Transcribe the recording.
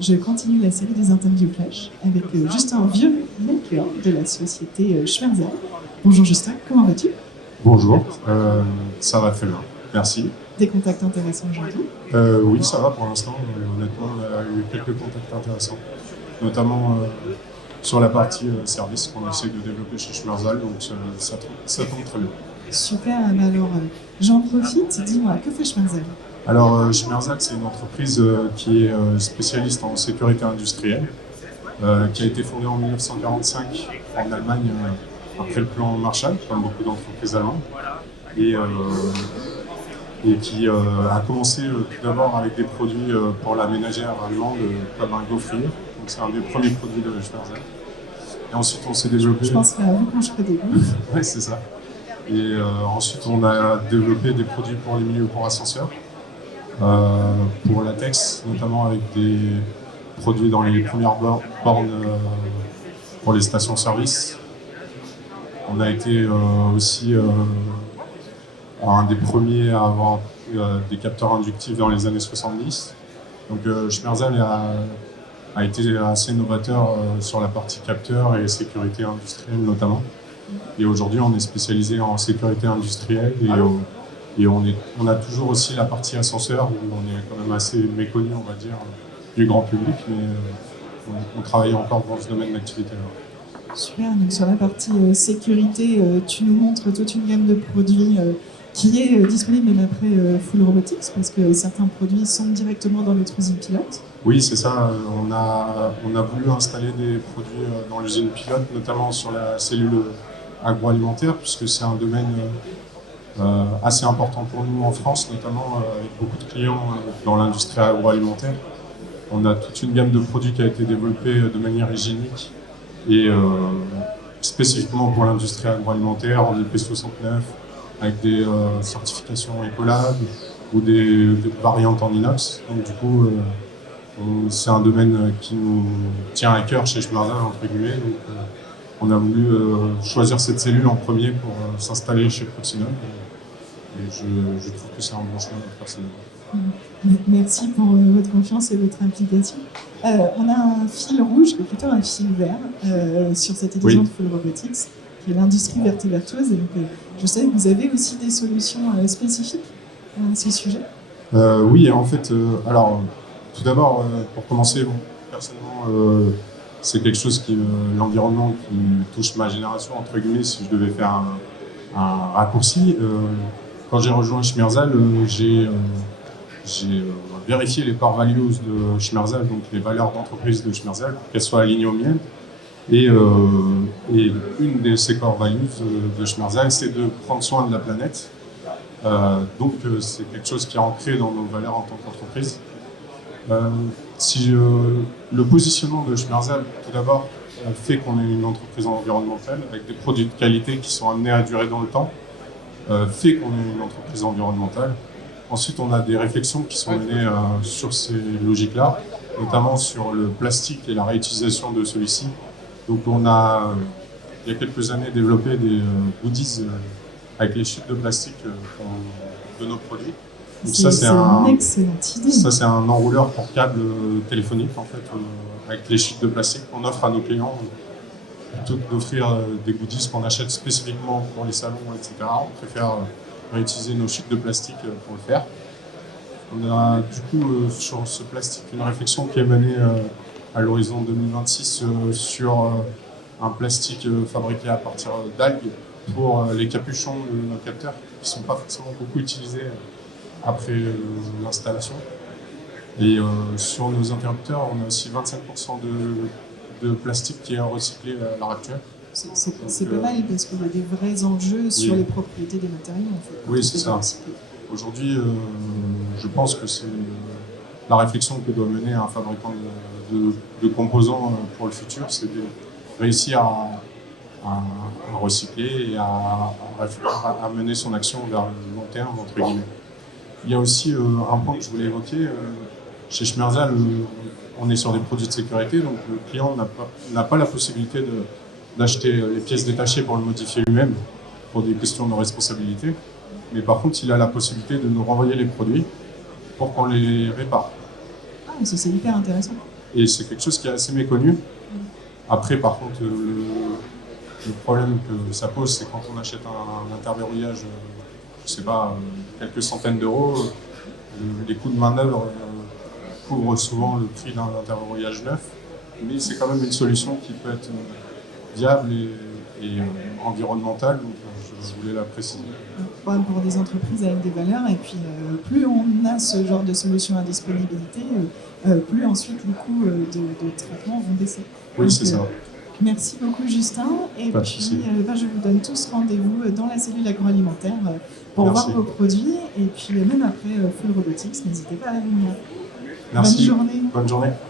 Je continue la série des interviews flash avec Justin Vieux, maker de la société Schmerzel. Bonjour Justin, comment vas-tu? Bonjour, ça va très bien, merci. Des contacts intéressants aujourd'hui? Oui, ça va pour l'instant. Honnêtement, on a eu quelques contacts intéressants, notamment sur la partie service qu'on essaie de développer chez Schmerzel, donc ça tombe très bien. Super, alors j'en profite, dis-moi, que fait Schmerzel? Alors, Schmerzel, c'est une entreprise qui est spécialiste en sécurité industrielle, qui a été fondée en 1945 en Allemagne après le plan Marshall, comme beaucoup d'entreprises allemandes, et qui a commencé tout d'abord avec des produits pour la ménagère allemande, comme un gaufrier. Donc c'est un des premiers produits de Schmerzel. Et ensuite, on s'est développé... Je penserai à vous quand je ferai des goûts. Oui, c'est ça. Et ensuite, on a développé des produits pour les milieux pour ascenseurs, pour latex, notamment avec des produits dans les premières bornes pour les stations-service. On a été aussi un des premiers à avoir des capteurs inductifs dans les années 70. Donc Schmerzel a été assez novateur sur la partie capteurs et sécurité industrielle notamment. Et aujourd'hui, on est spécialisé en sécurité industrielle et on a toujours aussi la partie ascenseur où on est quand même assez méconnu, on va dire, du grand public, mais on travaille encore dans ce domaine d'activité-là. Super, donc sur la partie sécurité, tu nous montres toute une gamme de produits qui est disponible même après Full Robotics, parce que certains produits sont directement dans notre usine pilote. Oui, c'est ça. On a voulu installer des produits dans l'usine pilote, notamment sur la cellule agroalimentaire, puisque c'est un domaine assez important pour nous en France, notamment avec beaucoup de clients dans l'industrie agroalimentaire. On a toute une gamme de produits qui a été développée de manière hygiénique et spécifiquement pour l'industrie agroalimentaire en IP69, avec des certifications Ecolab ou des variantes en inox. Donc du coup, c'est un domaine qui nous tient à cœur chez Schmerzel, entre guillemets. Donc, on a voulu choisir cette cellule en premier pour s'installer chez Proxinol. Et je trouve que c'est un bon choix personnellement. Merci pour votre confiance et votre implication. On a un fil rouge, ou plutôt un fil vert, sur cette édition de Full Robotics, qui est l'industrie verte et vertueuse. Et donc, je sais que vous avez aussi des solutions spécifiques à ce sujet. Oui, en fait, alors, tout d'abord, pour commencer, personnellement, c'est quelque chose l'environnement qui touche ma génération, entre guillemets, si je devais faire un raccourci. Quand j'ai rejoint Schmerzel, j'ai vérifié les core values de Schmerzel, donc les valeurs d'entreprise de Schmerzel, pour qu'elles soient alignées aux miennes. Et une de ces core values de Schmerzel, c'est de prendre soin de la planète. Donc c'est quelque chose qui est ancré dans nos valeurs en tant qu'entreprise. Le positionnement de Schmerzel, tout d'abord, fait qu'on est une entreprise environnementale avec des produits de qualité qui sont amenés à durer dans le temps, fait qu'on est une entreprise environnementale. Ensuite, on a des réflexions qui sont menées sur ces logiques-là, notamment sur le plastique et la réutilisation de celui-ci. Donc on a, il y a quelques années, développé des goodies avec les chutes de plastique de nos produits. Donc c'est une excellente idée. Ça, c'est un enrouleur pour câble téléphonique, en fait, avec les chutes de plastique qu'on offre à nos clients. Plutôt que d'offrir des goodies qu'on achète spécifiquement pour les salons, etc., on préfère réutiliser nos chutes de plastique pour le faire. On a du coup sur ce plastique une réflexion qui est menée à l'horizon 2026 sur un plastique fabriqué à partir d'algues pour les capuchons de nos capteurs, qui ne sont pas forcément beaucoup utilisés après l'installation. Et sur nos interrupteurs, on a aussi 25% de plastique qui est recyclé à l'heure actuelle. C'est pas mal parce qu'il y a des vrais enjeux sur les propriétés des matériaux en fait. Oui, c'est ça. Aujourd'hui, je pense que c'est la réflexion que doit mener un fabricant de composants pour le futur, c'est de réussir à recycler et à mener son action vers le long terme, entre guillemets. Il y a aussi un point que je voulais évoquer. Chez Schmerzel, on est sur des produits de sécurité, donc le client n'a pas la possibilité d'acheter les pièces détachées pour le modifier lui-même, pour des questions de responsabilité. Mais par contre, il a la possibilité de nous renvoyer les produits pour qu'on les répare. Ah, ça c'est hyper intéressant. Et c'est quelque chose qui est assez méconnu. Après, par contre, le problème que ça pose, c'est quand on achète un interverrouillage, je sais pas, quelques centaines d'euros, les coûts de main-d'œuvre couvrent souvent le prix d'un interverrouillage neuf. Mais c'est quand même une solution qui peut être viable et environnementale, donc je voulais la préciser. Pour des entreprises avec des valeurs, et puis plus on a ce genre de solution à disponibilité, plus ensuite les coûts de traitement vont baisser. Oui, Donc, c'est ça. Merci beaucoup Justin, et Pas de puis souci. je vous donne tous rendez-vous dans la cellule agroalimentaire pour Merci. voir vos produits, et puis même après Full Robotics, n'hésitez pas à venir. Merci. Bonne journée. Bonne journée.